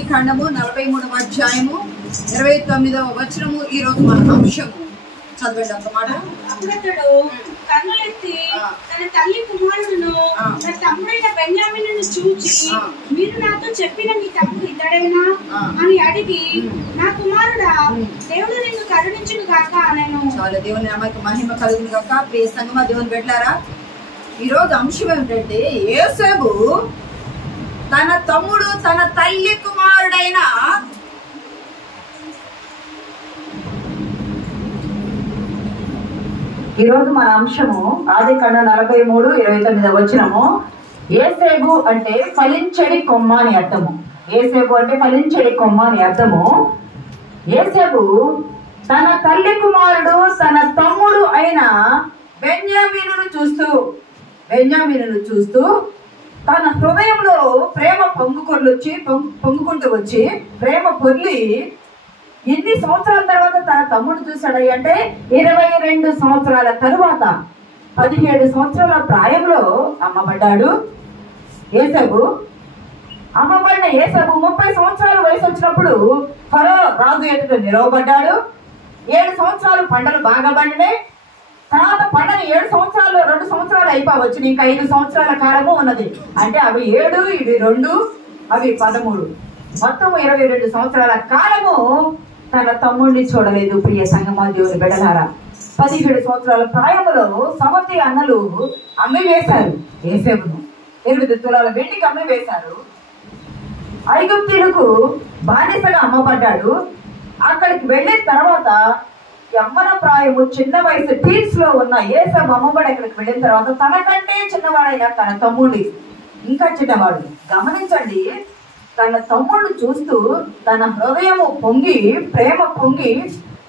ఆది కాండము 43వ అధ్యాయము 29వ వచనము ఈ రోజు మన అంశము. చదవండి ఒక మాట. అప్పుడతడు కన్నులెత్తి తన తల్లి కుమారుడును తన తమ్ముడైన బెన్యామీనును చూచి, మీరు నాతో చెప్పిన మీ తమ్ముడు ఇతడేనా అని అడిగి, నా కుమారుడా, దేవుడు నిన్ను కరుణించును గాక అనెను. చాలా దేవుని నామమునకు మహిమ కలుగును గాక. ప్రియ సంగమా, దేవుని బిడ్డలారా, ఈ రోజు అంశం ఏమిటంటే, యోసేపు తన తమ్ముడు తన తల్లి కుమారుడైన ఈరోజు మన అంశము ఆది కాండ 43:29 వచనము. యోసేపు అంటే ఫలించడి కొమ్మ అని అర్థము. యోసేపు అంటే ఫలించడి కొమ్మ అని అర్థము. యోసేపు తన తల్లి కుమారుడు తన తమ్ముడు అయిన బెన్యామీనును చూస్తూ తన హృదయంలో ప్రేమ పొంగుకుంటూ వచ్చి ప్రేమ పొర్లి ఎన్ని సంవత్సరాల తర్వాత తన తమ్ముడు చూశాడు అంటే 22 సంవత్సరాల తరువాత 17 సంవత్సరాల ప్రాయంలో అమ్మబడ్డాడు యోసేపు. అమ్మబడిన యోసేపు 30 సంవత్సరాల వయసు వచ్చినప్పుడు ఫరో రాజు ఎదుట నిలవబడ్డాడు. 7 సంవత్సరాలు పంటలు బాగా పండినాయి. తర్వాత పండని 7 సంవత్సరాలు 2 సంవత్సరాలు అయిపోవచ్చు. ఇంకా 5 సంవత్సరాల కాలము ఉన్నది. అంటే అవి 7, ఇవి 2, అవి 13, మొత్తం 22 సంవత్సరాల కాలము తన తమ్ముడిని చూడలేదు. ప్రియ సంగమా, దేవుని బిడ్డలారా, 17 సంవత్సరాల ప్రాయంలో సమతి అన్నలు అమ్మి వేశారు యోసేపును. 8 తులాల వెండికి అమ్మి వేశారు. ఐగుప్తీయులకు బానిసగా అమ్మబడ్డాడు. అక్కడికి వెళ్ళిన తర్వాత యవ్వన ప్రాయము చిన్న వయసు టీన్స్ లో ఉన్న యోసేపు అమ్మబడి అక్కడికి వెళ్ళిన తర్వాత తనకంటే చిన్నవాడైన తన తమ్ముడి ఇంకా చిన్నవాడు. గమనించండి, తన తమ్ముడిని చూస్తూ తన హృదయము పొంగి ప్రేమ పొంగి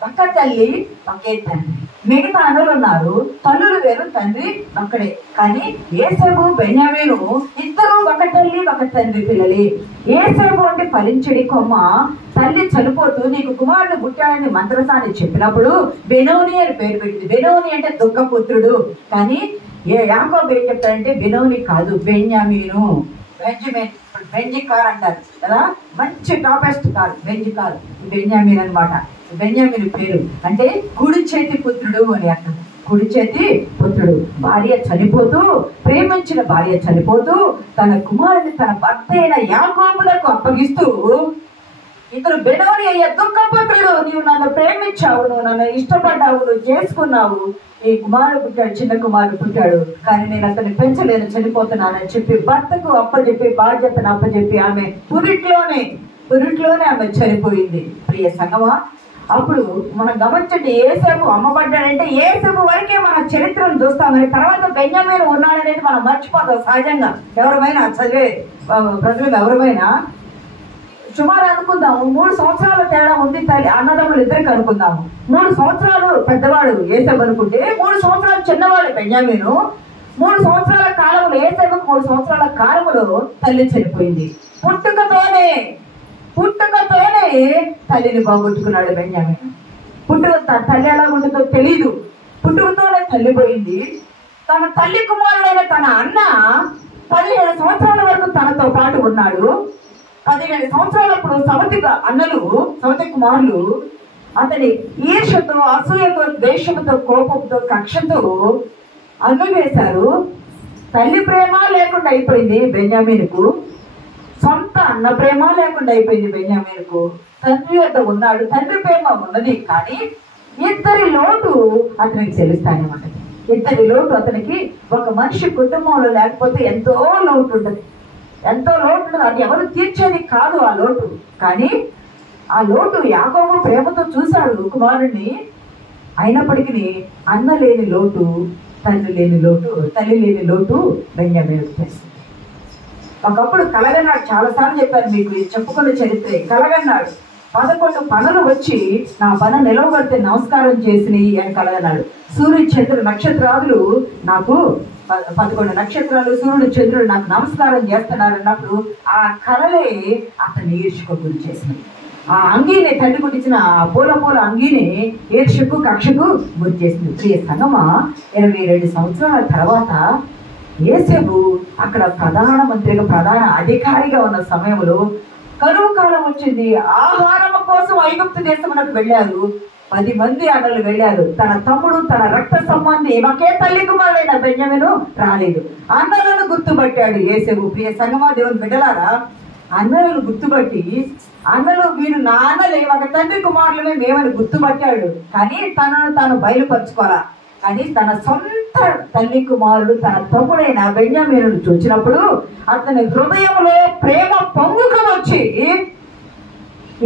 ఒక్క తల్లి ఒకే తండ్రి. మిగతా అన్నలు ఉన్నారు, తల్లులు వేరు, తండ్రి ఒక్కడే. కానీ యోసేపు బెన్యామీను ఇద్దరు ఒక తల్లి ఒక తండ్రి పిల్లలే. యోసేపు అంటే ఫలించడి కొమ్మ. తల్లి చనిపోతూ నీకు కుమారుడు పుట్టాడని మంత్రసాన్ని చెప్పినప్పుడు బెనోని అని పేరు పెట్టింది. బెనోని అంటే దుఃఖపుత్రుడు. కానీ యాకోబు ఏం చెప్తాడంటే బెనోని కాదు, బెన్యామీను. బెంజమిన్, బెంజి కార్ అంటారు కదా, మంచి టాపెస్ట్ కార్ బెంజి కార్. బెన్యామీన్ అనమాట. బెన్యామీన్ పేరు అంటే కుడి చేతి పుత్రుడు అని అర్థం. కుడి చేతి పుత్రుడు. భార్య చనిపోతూ, ప్రేమించిన భార్య చనిపోతూ తన కుమారుని తన భర్త అయిన యాకోబులకు అప్పగిస్తూ, ఇతరు బెనోని అయ్యే దుఃఖపుత్రుడు, నీవు నన్ను ప్రేమించావు, నువ్వు నన్ను ఇష్టపడ్డావు, నువ్వు చేసుకున్నావు, ఈ కుమారుడు పుట్టాడు, చిన్న కుమారుడు పుట్టాడు, కానీ నేను అతన్ని పెంచలేను, చనిపోతున్నానని చెప్పి భర్తకు అప్పచెప్పి బాధ్యతను అప్పచెప్పి ఆమె పురిట్లోనే ఆమె చనిపోయింది. ప్రియ సంగమా, అప్పుడు మనం గమనించండి, యోసేపు అమ్మబడ్డాడంటే యోసేపు వరకే మన చరిత్రను చూస్తామని, తర్వాత బెన్యామీను ఉన్నాడనేది మనం మర్చిపోతాం సహజంగా. ఎవరైనా చదివే ప్రజలు ఎవరైనా సుమారు అనుకుందాము 3 సంవత్సరాల తేడా ఉంది తల్లి అన్నదమ్ములు ఇద్దరికి అనుకుందాము. 3 సంవత్సరాలు పెద్దవాడు యేసేపు అనుకుంటే 3 సంవత్సరాలు చిన్నవాడు బెన్యామీను. 3 సంవత్సరాల కాలంలో యేసేపుకు 3 సంవత్సరాల కాలంలో తల్లి చనిపోయింది. పుట్టుకతోనే తల్లిని బాగొట్టుకున్నాడు బెన్యామీను. తల్లి ఎలా ఉంటుందో తెలీదు. పుట్టుకతోనే తల్లి పోయింది. తన తల్లి కుమారుడైన తన అన్న 17 సంవత్సరాల వరకు తనతో పాటు ఉన్నాడు. 17 సంవత్సరాలప్పుడు సవతి కుమారులు అతని ఈర్ష్యతో, అసూయతో, ద్వేషంతో, కోపంతో, కక్షతో అమ్మి వేశారు. తల్లి ప్రేమ లేకుండా అయిపోయింది బెన్యామీనుకు. సొంత అన్న ప్రేమ లేకుండా అయిపోయింది బెన్యామీనుకు. తండ్రి వద్ద ఉన్నాడు, తండ్రి ప్రేమ ఉన్నది, కానీ ఇద్దరి లోటు అతనికి తెలుస్తానమాట. ఇద్దరి లోటు అతనికి ఒక మనిషి కుటుంబంలో లేకపోతే ఎంతో లోటు ఉంటుంది. అది ఎవరు తీర్చేది కాదు ఆ లోటు. కానీ ఆ లోటు యాకోబు ప్రేమతో చూశాడు కుమారుడిని. అయినప్పటికీ అన్న లేని లోటు, తల్లి లేని లోటు బెన్యామీనుకు తెలుస్తుంది. ఒకప్పుడు కలగన్నాడు. చాలాసార్లు చెప్పాను మీకు, చెప్పుకున్న చరిత్రే. కలగన్నాడు. 11 పనులు వచ్చి నా పన నిలవబడితే నమస్కారం చేసినాయి అని కలగన్నాడు. సూర్య చంద్ర నక్షత్రాలు నాకు 11 నక్షత్రాలు, సూర్యుడు చంద్రుడు నాకు నమస్కారం చేస్తున్నారు అన్నప్పుడు ఆ కళలే అతన్ని ఈర్ష్యకు గురి చేసినాయి. ఆ అంగీని తండ్రి కుట్టించిన ఆ పూల అంగీని ఈర్ష్యకు కక్షకు గురి చేసింది. ప్రియ సంగమా, 22 సంవత్సరాల తర్వాత యోసేపు అక్కడ ప్రధాన అధికారిగా ఉన్న సమయంలో కరువు కాలం వచ్చింది. ఆహారం కోసం ఐగుప్తు దేశమునకు వెళ్ళారు. 10 మంది అన్నలు వెళ్ళారు. తన తమ్ముడు, తన రక్త సంబంధి, ఒకే తల్లి కుమారుడైన బెన్యామీను రాలేదు. అన్నలను గుర్తుపట్టాడు యోసేపు. ప్రియ సంగమా, దేవుని బిడ్డలారా, అన్నలను గుర్తుపట్టి, అన్నలు వీరు నా అన్నలే, ఒక తండ్రి కుమారులమే మేమని గుర్తుపట్టాడు. కానీ తనను తాను బయలుపరచుకోవాలా. కానీ తన సొంత తల్లి కుమారుడు, తన తమ్ముడైన బెన్యామీనును చూసినప్పుడు అతని హృదయంలో ప్రేమ పొంగుక వచ్చి,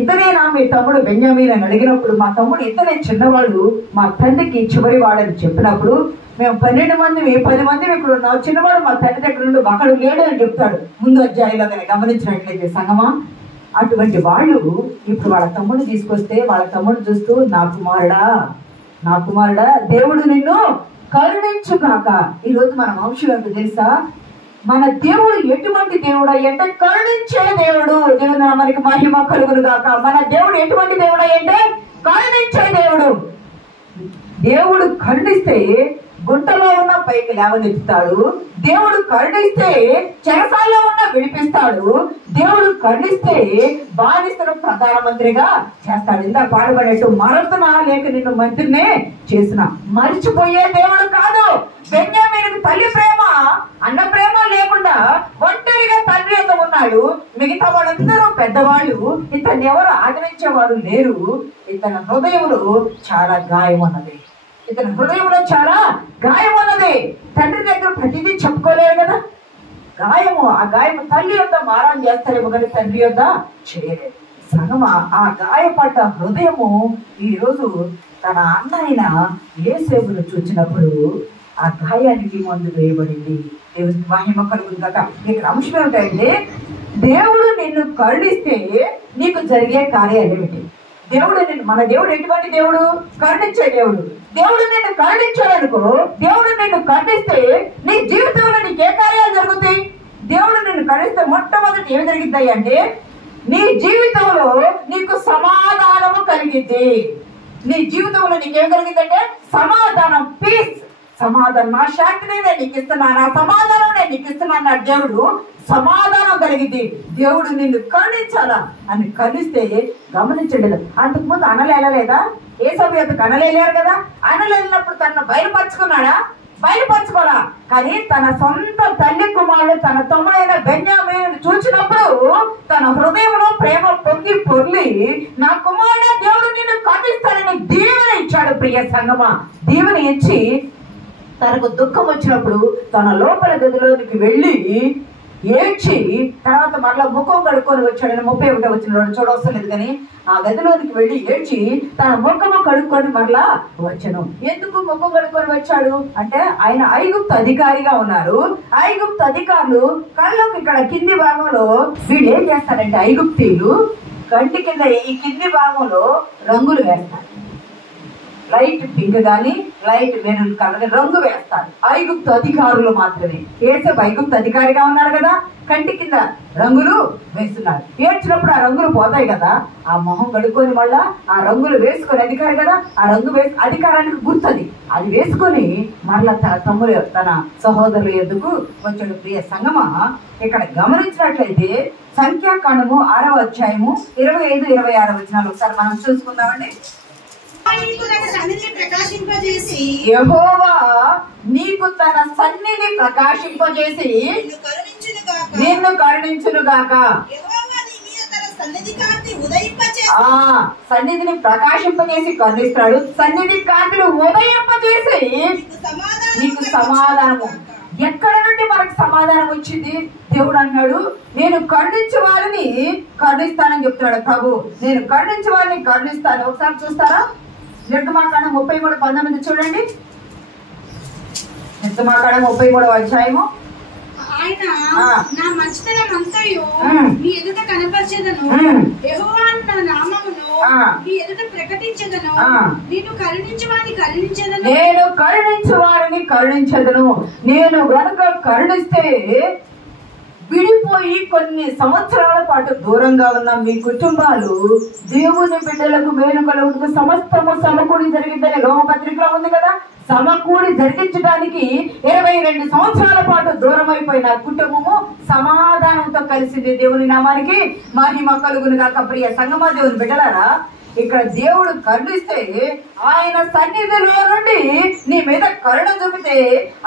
ఇతనేనా మీ తమ్ముడు బెన్యామీన్ అని అడిగినప్పుడు, మా తమ్ముడు ఇతనే చిన్నవాడు, మా తండ్రికి చివరి వాడని చెప్పినప్పుడు, మేము 12 మంది 10 మంది ఇక్కడ ఉన్నాం, చిన్నవాడు మా తండ్రి దగ్గర నుండి ఒకడు లేడు అని చెప్తాడు. ముందు అధ్యాయంలో కనుక గమనించినట్లయితే సంగమా, అటువంటి వాళ్ళు ఇప్పుడు వాళ్ళ తమ్ముడు తీసుకొస్తే వాళ్ళ తమ్ముడు చూస్తూ, నా కుమారుడా దేవుడు నిన్ను కరుణించుగాక. ఈరోజు మన వంశం ఏంటో తెలుసా? మన దేవుడు ఎటువంటి దేవుడు అంటే కరుణించే దేవుడు. దేవుడు మనకి మహిమ కలుగును గాక. మన దేవుడు ఎటువంటి దేవుడు అంటే కరుణించే దేవుడు. దేవుడు కరుణిస్తే గుంటలో ఉన్న పైకి లేవనెత్తుతాడు. దేవుడు కరుణిస్తే చెరసాల్లో ఉన్న విడిపిస్తాడు. దేవుడు కరుణిస్తే బానిసను ప్రధానమంత్రిగా చేస్తాడు. ఇందా పాడుపడేట్టు, మరతునా లేక నిన్ను మంత్రినే చేసిన. మర్చిపోయే దేవుడు కాదు. బెన్యామీనుకు తల్లి ప్రేమ, అన్న ప్రేమ లేకుండా ఒంటరిగా తండ్రి ఎంత ఉన్నాడు. మిగతా వాళ్ళందరూ పెద్దవాళ్ళు, ఇతన్ని ఎవరు ఆదరించేవారు లేరు. ఇతని హృదయంలో చాలా గాయం ఉన్నది. ఇతని హృదయంలో చాలా గాయం ఉన్నది. తండ్రి దగ్గర ప్రతిదీ చెప్పుకోలేరు కదా. గాయము, ఆ గాయము తల్లి యొక్క మారం చేస్తారేమో కానీ తండ్రి యొక్క చేయలేదు. సంగమా, ఆ గాయపడ్డ హృదయము ఈరోజు తన అన్న అయిన యోసేపును చూసినప్పుడు ఆ గాయానికి మందు వేయబడింది. దేవునికి మహిమ కలుగును గాక. ఇక్కడ అంశం ఏమిటంటే, దేవుడు నిన్ను కరుణిస్తే నీకు జరిగే కార్యాలు ఏమిటి? మన దేవుడు ఎటువంటి దేవుడు? కరుణించే దేవుడు. దేవుడు నిన్ను కరుణించాడనుకో, దేవుడు నిన్ను కరుణిస్తే నీ జీవితంలో నీకు ఏ కార్యాలు జరుగుతాయి? దేవుడు నిన్ను కరుణిస్తే మొట్టమొదటి ఏమి జరుగుతాయి అంటే, నీ జీవితంలో నీకు సమాధానము కలిగిద్ది. నీ జీవితంలో నీకేం కలిగిందంటే సమాధానం, పీస్. సమాధానం, నా శాంతిని నేను నీకు ఇస్తున్నాను, నా సమాధానం నేను నీకు ఇస్తున్నాను. దేవుడు సమాధానం కలిగింది. దేవుడు నిన్ను కరుణించాలా అని కరుణిస్తే గమనించండి, అంతకుముందు అనలు వెళ్ళలేదా? ఏ సమయంలో అనలు వెళ్ళారు కదా. అనలు వెళ్ళినప్పుడు తనను బయలుపరుచుకున్నాడా? బయలుపరచుకోరా. కానీ తన సొంత తల్లి కుమారుడు, తన తమ్ముడైన బెన్యామీను చూసినప్పుడు తన హృదయంలో ప్రేమ పొంగి పొర్లి, నా కుమారుడు దేవుడు నిన్ను కరుణిస్తానని దీవెన ఇచ్చాడు. ప్రియ సంగమా, దీవెన ఇచ్చి తనకు దుఃఖం వచ్చినప్పుడు తన లోపల గదిలోనికి వెళ్ళి ఏడ్చి తర్వాత మరలా ముఖం కడుక్కొని వచ్చాడని 31వ వచనంలో చూడవసలేదు. కానీ ఆ గదిలోనికి వెళ్ళి ఏడ్చి తన ముఖము కడుక్కొని మరలా వచ్చాను. ఎందుకు ముఖం కడుక్కొని వచ్చాడు అంటే, ఆయన ఐగుప్తు అధికారిగా ఉన్నారు. ఐగుప్తు అధికారులు కళ్ళకు ఇక్కడ కింది భాగంలో వీళ్ళు ఏం చేస్తారంటే, ఐగుప్తీయులు కంటి కింద ఈ కింది భాగంలో రంగులు వేస్తారు. లైట్ పింక్ కానీ లైట్ మెరూన్ కలర్ రంగు వేస్తారు. ఐగుప్తు అధికారులు మాత్రమే. యోసేపు ఐగుప్తు అధికారిగా ఉన్నాడు కదా, కంటి కింద రంగులు వేస్తున్నాడు. ఏడ్చినప్పుడు ఆ రంగులు పోతాయి కదా. ఆ మొహం కడుక్కొని మళ్ళా ఆ రంగులు వేసుకొని, అధికారి కదా, ఆ రంగు అధికారానికి గుర్తది. అది వేసుకొని మరలా తన తమ్ముడు, తన సహోదరుల ఎద్దుకు వచ్చాడు. ప్రియ సంగమా, ఇక్కడ గమనించినట్లయితే సంఖ్యాకాండము 6వ అధ్యాయము 25, 26 వచనాలు ఒకసారి మనం చూసుకుందామండి. యెహోవా నీకు తన సన్నిధి ప్రకాశింపజేసి నిన్ను కరుణించును గాక. సన్నిధిని ప్రకాశింపజేసి కరుణిస్తాడు. సన్నిధి కాంతిని ఉదయింపజేసి నీకు సమాధానము. ఎక్కడ నుండి మనకు సమాధానం వచ్చింది? దేవుడు అన్నాడు, నేను కరుణించే వారిని కరుణిస్తానని చెప్తున్నాడు ప్రభు. నేను కరుణించే వారిని కరుణిస్తాను. ఒకసారి చూస్తారా? నిర్గమాకాండం 33:19 చూడండి. నిర్గమాకాండం 33వ అధ్యాయము. ఆయన నా మంచితనం అంతయు నీ ఎదుట కనపరిచెదను, యెహోవా నా నామమును నీ ఎదుట ప్రకటించెదను, నేను కరుణించు వారిని కరుణించెదను, నేను కరుణించు వారిని కరుణించెదను. నేను గనుక కరుణిస్తే విడిపోయి కొన్ని సంవత్సరాల పాటు దూరంగా ఉన్న మీ కుటుంబాలు దేవుని బిడ్డలకు మేలు కలుగుటకు సమస్తము సమకూడి జరిగిందని రోమపత్రికలో ఉంది కదా. సమకూడి జరిగించడానికి 22 సంవత్సరాల పాటు దూరం అయిపోయిన కుటుంబము సమాధానంతో కలిసింది. దేవుని నామానికి మహిమ కలుగును గాక. ప్రియ సంగమా, దేవుని బిడ్డలారా, ఇక్కడ దేవుడు కరుణిస్తే, ఆయన సన్నిధిలో నుండి నీ మీద కరుణ చూపితే,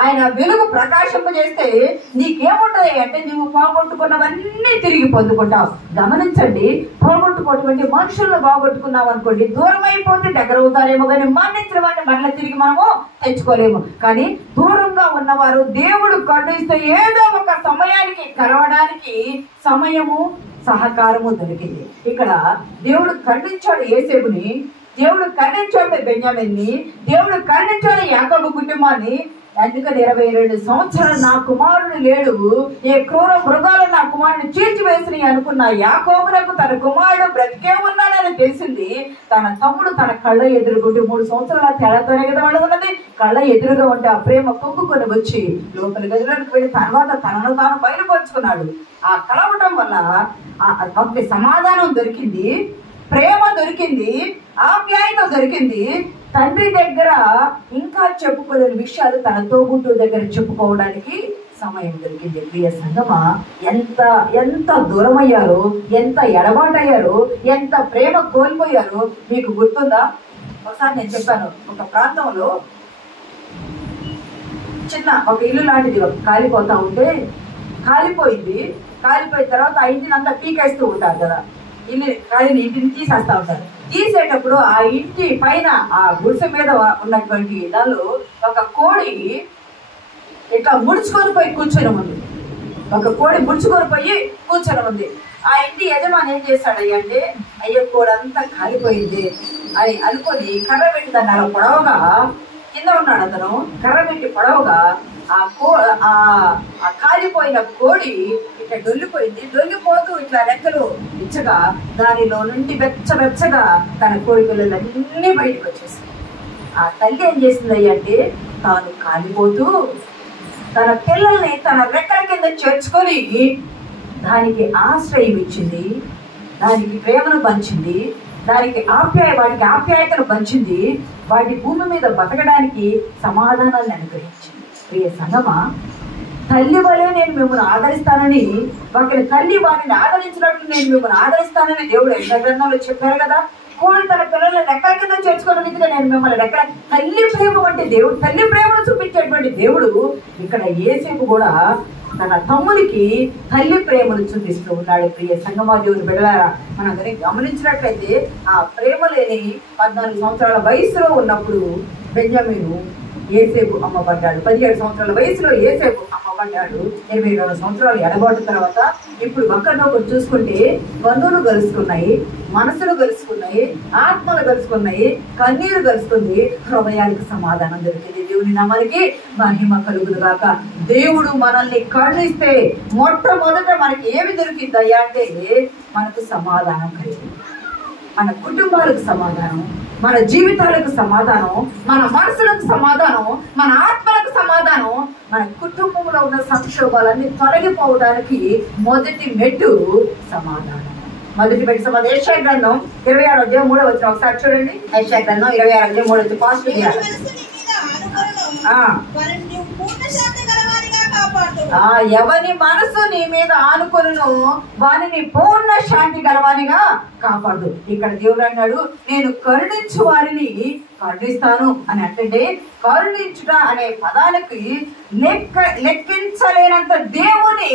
ఆయన వెలుగు ప్రకాశింపజేస్తే నీకేముంటది అంటే నువ్వు పోగొట్టుకున్నవన్నీ తిరిగి పొందుకుంటావు. గమనించండి, పోగొట్టుకోటువంటి మనుషులను పోగొట్టుకున్నావు అనుకోండి, దూరం అయిపోతే దగ్గర అవుతారేమో, కానీ మరణించిన వాడిని మరలా తిరిగి మనము తెచ్చుకోలేము. కానీ దూరంగా ఉన్నవారు దేవుడు కరుణిస్తే ఏదో ఒక సమయానికి కలవడానికి సమయము సహకారము దొరికింది. ఇక్కడ దేవుడు ఖండించాడు యేసేపుని, దేవుడు ఖండించాడు బెన్యామిన్ని, దేవుడు ఖండించాడు యాకోబు కుటుంబాన్ని. అందుకని 22 సంవత్సరాలు నా కుమారుడు లేడు, ఏ క్రూర మృగాలు నా కుమారుని చీల్చివేసినాయి అనుకున్న యాకోబునకు తన కుమారుడు బ్రతికే ఉన్నాడని తెలిసింది. తన తమ్ముడు తన కళ్ళ ఎదురుగుండి 3 సంవత్సరాల తేడాతోనే కదా వాళ్ళు ఉన్నది. కళ్ళ ఎదురుగా ఉంటే ఆ ప్రేమ పొంగుకొని వచ్చి లోపల గదిలోకి వెళ్ళి తర్వాత తనను తాను బయలుపరుచుకున్నాడు. ఆ కలవటం వల్ల ఒక సమాధానం దొరికింది, ప్రేమ దొరికింది, ఆప్యాయత దొరికింది. తండ్రి దగ్గర ఇంకా చెప్పుకోలేని విషయాలు తన తోబుట్టు దగ్గర చెప్పుకోవడానికి సమయం దొరికింది. ప్రియ సంగమా, ఎంత ఎంత దూరమయ్యారో, ఎంత ఎడబాటయ్యారో, ఎంత ప్రేమ కోల్పోయారో మీకు గుర్తుందా? ఒకసారి నేను చెప్పాను, ఒక ప్రాంతంలో చిన్న ఒక ఇల్లు లాంటిది కాలిపోతా ఉంటే, కాలిపోయింది. కాలిపోయిన తర్వాత ఆ ఇంటిని అంతా పీకేస్తూ ఉంటారు కదా, ఇంటిని తీసేస్తా ఉంటారు. తీసేటప్పుడు ఆ ఇంటి పైన ఆ గుడిసె మీద ఉన్నటువంటి దానిలో ఒక కోడి ఇట్లా ముడుచుకొని పోయి కూర్చొని ఉంది. ఒక కోడి ముడుచుకొని పోయి కూర్చొని ఉంది. ఆ ఇంటి యజమాని ఏం చేశాడు అంటే, అయ్యో కోడి అంతా కాలిపోయింది అని అనుకొని కర్ర పెట్టి దాన్ని అలా పొడవగా, కింద ఉన్నాడు అతను, కర్ర పెట్టి పొడవగా ఆ కాలిపోయిన కోడి ఇట్లా డొల్లిపోయింది. డొల్లిపోతూ ఇట్లా రెక్కలు ఇచ్చగా దానిలో నుండి వెచ్చగా తన కోడి పిల్లలన్నీ బయటకు వచ్చేసింది. ఆ తల్లి ఏం చేసింది అంటే, తాను కాలిపోతూ తన పిల్లల్ని తన రెక్కల కింద చేర్చుకొని దానికి ఆశ్రయం ఇచ్చింది, దానికి ప్రేమను పంచింది, దానికి వాటికి ఆప్యాయతను పంచింది, వాటి భూమి మీద బతకడానికి సమాధానాన్ని అనుగ్రహించింది. ప్రియ సంగమా, తల్లి వలె నేను మిమ్మల్ని ఆదరిస్తానని, వాటిని తల్లి వాటిని ఆదరించినట్లు నేను మిమ్మల్ని ఆదరిస్తానని దేవుడు యెషయా గ్రంథంలో చెప్పారు కదా. కోడి తన పిల్లల్ని రెక్కల కింద చేర్చుకున్న రీతిగా నేను మిమ్మల్ని రెక్కల, తల్లి ప్రేమ వంటి దేవుడు, తల్లి ప్రేమను చూపించేటువంటి దేవుడు ఇక్కడ యేసేపు కూడా తన తమ్మునికి తల్లి ప్రేమను చూపిస్తూ ఉన్నాడు. ప్రియ సంగమా, దేవుని బిడ్డలారా, మనం గమనించినట్లయితే ఆ ప్రేమ లేని 14 సంవత్సరాల వయసులో ఉన్నప్పుడు బెన్యామీను యేసేపు అమ్మబడ్డాడు. 17 సంవత్సరాల వయసులో యేసేపు అమ్మబడ్డాడు. 22 సంవత్సరాలు ఎడబాటు తర్వాత ఇప్పుడు ఒకరినొకరు చూసుకుంటే కన్నులు కలుసుకున్నాయి, మనసులు కలుసుకున్నాయి, ఆత్మలు కలుసుకున్నాయి, కన్నీరు కలుసుకుంది, హృదయానికి సమాధానం దొరికింది. దేవుని నామానికి మహిమ కలుగును గాక. దేవుడు మనల్ని కరుణిస్తే మొట్టమొదట మనకి ఏమి దొరికిందయ్యా అంటే, మనకు సమాధానం కలిగింది. మన కుటుంబాలకు సమాధానం, మన జీవితాలకు సమాధానం, మన మనసులకు సమాధానం, మన ఆత్మలకు సమాధానం, మన కుటుంబంలో ఉన్న సంక్షోభాలన్నీ తొలగిపోవడానికి మొదటి మెట్టు సమాధానం. మొదటి మెట్టు సమాధానం. యెషయా గ్రంథం 26:3 ఒకసారి చూడండి. యెషయా గ్రంథం 26:3 పాస్ట్ ఎవరి మనసు నీ మీద ఆనుకొనును వారిని పూర్ణ శాంతి గలవానిగా కాపాడు. ఇక్కడ దేవుడు అన్నాడు, నేను కరుణించు వారిని కరుణిస్తాను అని. అంటే కరుణించుట అనే పదానికి లెక్కించలేనంత దేవుని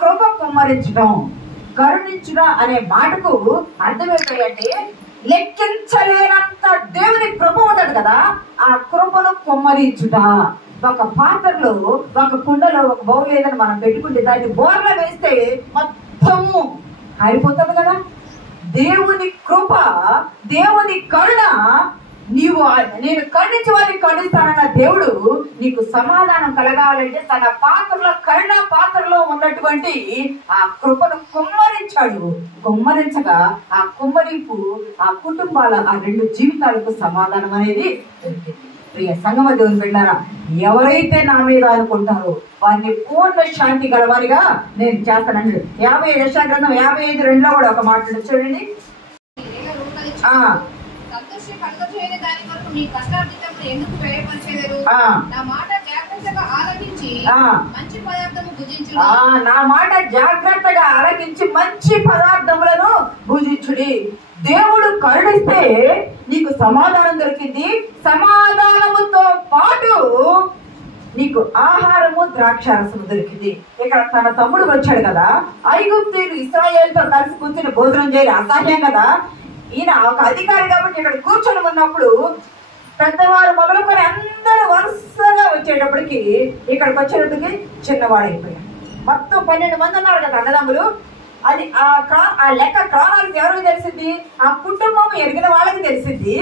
కృప కుమ్మరించడం. కరుణించుట అనే మాటకు అర్థం ఏంటంటే, లెక్కించలేనంత దేవుని కృప ఉంటుంది కదా, ఆ కృపను కుమ్మరించుట. ఒక పాత్రలో, ఒక కుండలో ఒక బౌల్ ఏదని మనం పెట్టుకుంటే దాన్ని బోర్ల వేస్తే మొత్తము ఆరిపోతుంది కదా. దేవుని కృప, దేవుని కరుణ, నేను కరుణించి వారిని కరుణిస్తానన్న దేవుడు నీకు సమాధానం కలగాలంటే తన పాత్రలో, కరుణ పాత్రలో ఉన్నటువంటి ఆ కృపను కుమ్మరించాడు. కుమ్మరించగా ఆ కుమ్మరింపు ఆ కుటుంబాల, ఆ 2 జీవితాలకు సమాధానం అనేది దొరికింది. ప్రియ సంగమ దేవుని బిడ్డలారా, ఎవరైతే నా మీద అనుకుంటారో వారిని పూర్ణ శాంతి గలవారిగా నేను చేస్తానండి. యెషయా గ్రంథం 55:2 కూడా ఒక మాట చూడండి. ఎందుకు వేయపరిచేదరు? నా మాట జాగ్రత్తగా ఆలకించి మంచి పదార్థము భుజించుడి. నా మాట జాగ్రత్తగా ఆలకించి మంచి పదార్థములను భుజించుడి. దేవుడు కరుణిస్తే నీకు సమాధానం దొరికింది. సమాధానముతో పాటు నీకు ఆహారము ద్రాక్షారసము దొరికింది. ఇక్కడ తన తమ్ముడు వచ్చాడు కదా, ఐగుప్తీయులు ఇశ్రాయేలుతో కలిసి కూర్చొని భోజనం చేయరు, అసహ్యం కదా. ఈయన ఒక అధికారి కాబట్టి ఇక్కడ కూర్చొని ఉన్నప్పుడు పెద్దవారు మొదలుకొని అందరూ వరుసగా వచ్చేటప్పటికి ఇక్కడికి వచ్చేటప్పటికి చిన్నవాడైపోయాడు. మొత్తం 12 మంది ఉన్నారు కదా అన్నదమ్ములు. అది ఆ లెక్క క్రాణాలకు ఎవరికి తెలిసింది? ఆ కుటుంబం ఎరిగిన వాళ్ళకి తెలిసింది.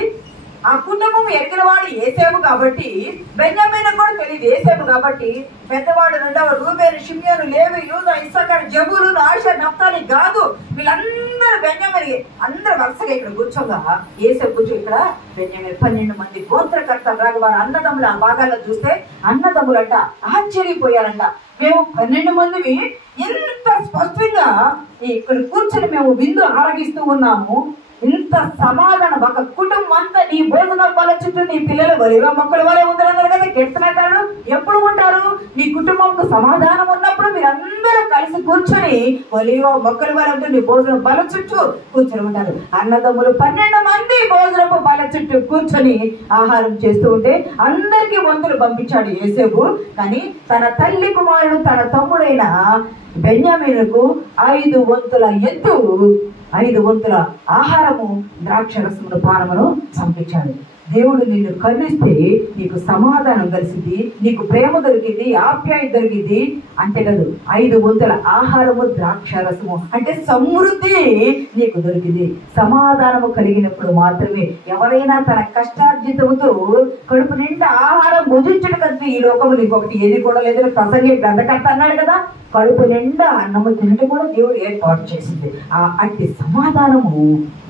ఆ కుటుంబం ఎరిగిన వాడు యోసేపు కాబట్టి, బెన్యామీను కూడా తెలియదు యోసేపు కాబట్టి, పెద్దవాడు రెండవ రూబేను, షిమ్యోను, లేవి, యూదా, ఇస్సాకారు, జబూలూను, ఆషేరు, నఫ్తాలి, గాదు, వీళ్ళందరూ బెన్యామీను అందరూ వరుసగా ఇక్కడ కూర్చోగా యోసేపు కూర్చో ఇక్కడ బెన్యామీను 12 మంది గోత్రకర్తలు రాగా వారు అన్నదమ్ములు ఆ భాగాల్లో చూస్తే అన్నదమ్ములంట ఆశ్చర్యపోయారంట. మేము 12 మందివి ఇంత స్పష్టంగా ఇక్కడ కూర్చొని మేము విందు ఆరగిస్తూ ఉన్నాము. ఇంత సమాధానం ఒక కుటుంబం అంతా నీ భోజన బల చుట్టూ నీ పిల్లలు వలివ మొక్కల వలె ఉందన్నారు కదా కీర్తనకారుడు. ఎప్పుడు ఉంటారు? నీ కుటుంబంకు సమాధానం ఉన్నప్పుడు మీరందరూ కలిసి కూర్చొని వలివ మొక్కల వలె ఉంటూ నీ భోజన బల చుట్టూ కూర్చొని ఉంటారు. అన్నదమ్ములు 12 మంది భోజనపు బల చుట్టూ కూర్చొని ఆహారం చేస్తూ ఉంటే అందరికీ వంతులు పంపించాడు యోసేపు. కానీ తన తల్లి కుమారుడు తన తమ్ముడైన బెన్యామీనుకు 5 వంతుల ఎత్తు 5 వంతుల ఆహారము ద్రాక్షరసమును పానమును పంపించాడు. దేవుడు నిన్ను కరుణిస్తే నీకు సమాధానం కలిసింది, నీకు ప్రేమ దొరికింది, ఆప్యాయత దొరికింది. అంతేకాదు 5 వంతుల ఆహారము ద్రాక్షరసము అంటే సమృద్ధి నీకు దొరికింది. సమాధానము కలిగినప్పుడు మాత్రమే ఎవరైనా తన కష్టార్జితముతో కడుపు నిండా ఆహారం భుజించడం కదా ఈ లోకము నీకు ఒకటి ఏది కూడా లేదని ప్రసంగి గ్రంథకర్త అన్నాడు కదా. కడుపు నిండా అన్నము తినటం కూడా దేవుడు ఏర్పాటు చేసింది. అట్టి సమాధానము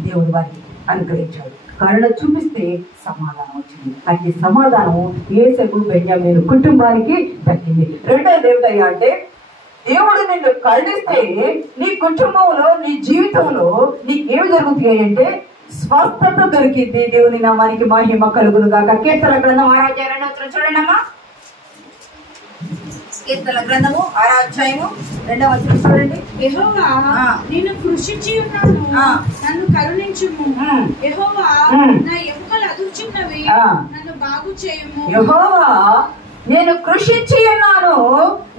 దేవుడు వారికి అనుగ్రహించాడు. కరుణ చూపిస్తే సమాధానం వచ్చింది. అట్టి సమాధానము యోసేపు బెన్యామీను కుటుంబానికి దక్కింది. రెండోది ఏమిటయ్యా అంటే దేవుడు నిన్ను కరుణిస్తే నీ కుటుంబంలో నీ జీవితంలో నీకేమి జరుగుతాయి అంటే స్వస్థత దొరికింది. దేవుని నామానికి మహిమ కలుగును గాక. కీర్తన గ్రంథం 6వ అధ్యాయం చూడండి అమ్మా. కీర్తన గ్రంథము 6వ అధ్యాయము 2వ వచనం చూడండి. యెహోవా నిన్ను కృషించి ఉన్నాను, నన్ను కరుణించుము. యెహోవా నా ఎముకలు అదుర్చున్నవి, నన్ను బాగు చేయుము. యెహోవా నేను కృషించి ఉన్నాను,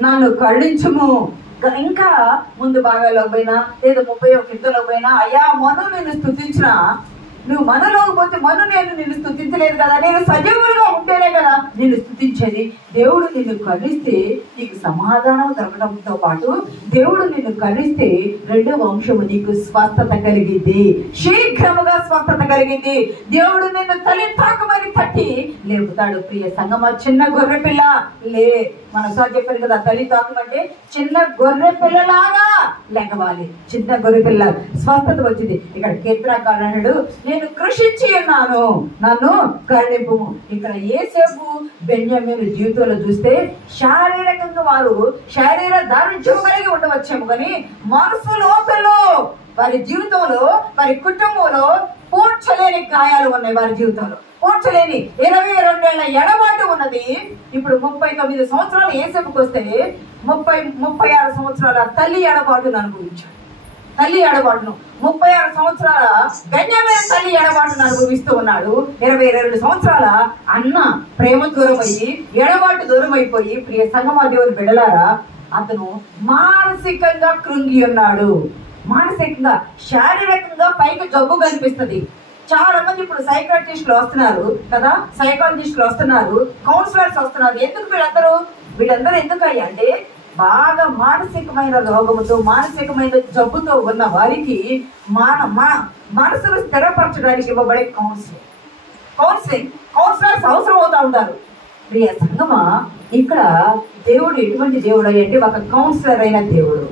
నన్ను కరుణించుము. ఇంకా ముందు భాగాల్లో పోయినా లేదా 31 కీర్తనలో పోయినా అయ్యా మను నిన్ను స్తుతించిన, నువ్వు మనలోకి పోతే మను నేను నిన్ను స్తుతించలేదు కదా, నేను సజీవులుగా ఉంటేనే కదా నిన్ను స్తుతించేది. దేవుడు నిన్ను కరుణిస్తే నీకు సమాధానం దొరకడంతో పాటు దేవుడు నిన్ను కరుణిస్తే 2వ అంశము నీకు స్వస్థత కలిగింది. శీఘ్రముగా స్వస్థత కలిగింది. దేవుడు నిన్ను తల్లి తాకమని తట్టి లేపుతాడు. ప్రియ సంగమా, చిన్న గొర్రె పిల్ల లే. మన సార్ చెప్పారు కదా, తల్లి తాకమంటే చిన్న గొర్రె పిల్లలాగా లెగవాలి. చిన్న గొర్రె పిల్ల స్వస్థత వచ్చింది. ఇక్కడ కీర్తనకారుడు అన్నాడు, నేను కృషించి ఉన్నాను, నన్ను కరుణింపు. ఇక్కడ యోసేపు బెన్యామీను జీవితంలో చూస్తే శారీరకంగా వారు శరీర దారుణ్యం కలిగి ఉండవచ్చేమో కానీ మనసు లోపల వారి జీవితంలో వారి కుటుంబంలో పూడ్చలేని గాయాలు ఉన్నాయి. వారి జీవితంలో పూడ్చలేని 22 ఏళ్ల ఎడబాటు ఉన్నది. ఇప్పుడు 39 సంవత్సరాలు యోసేపుకి వస్తే 36 సంవత్సరాల తల్లి ఎడబాటును అనుభవించాడు. తల్లి ఎడబాటును 36 సంవత్సరాల బెన్యామీను తల్లి ఎడబాటును అనుభవిస్తూ ఉన్నాడు. 22 సంవత్సరాల అన్న ప్రేమ దూరం అయ్యి ఎడబాటు దూరం అయిపోయి ప్రియ సంగమా దేవుని బిడ్డలారా అతను మానసికంగా కృంగి ఉన్నాడు. మానసికంగా శారీరకంగా పైకి జబ్బు కనిపిస్తుంది. చాలా మంది ఇప్పుడు సైకాట్రిస్టులు వస్తున్నారు కదా, సైకాలజిస్టులు వస్తున్నారు, కౌన్సిలర్స్ వస్తున్నారు. ఎందుకు వీళ్ళందరూ ఎందుకు అయ్యా అంటే బాగా మానసికమైన రోగముతో మానసికమైన జబ్బుతో ఉన్న వారికి మనసును స్థిరపరచడానికి ఇవ్వబడే కౌన్సిలర్స్ అవసరం అవుతా ఉంటారు. ప్రియ సంగమా, ఇక్కడ దేవుడు ఎటువంటి దేవుడు అంటే ఒక కౌన్సిలర్ అయిన దేవుడు.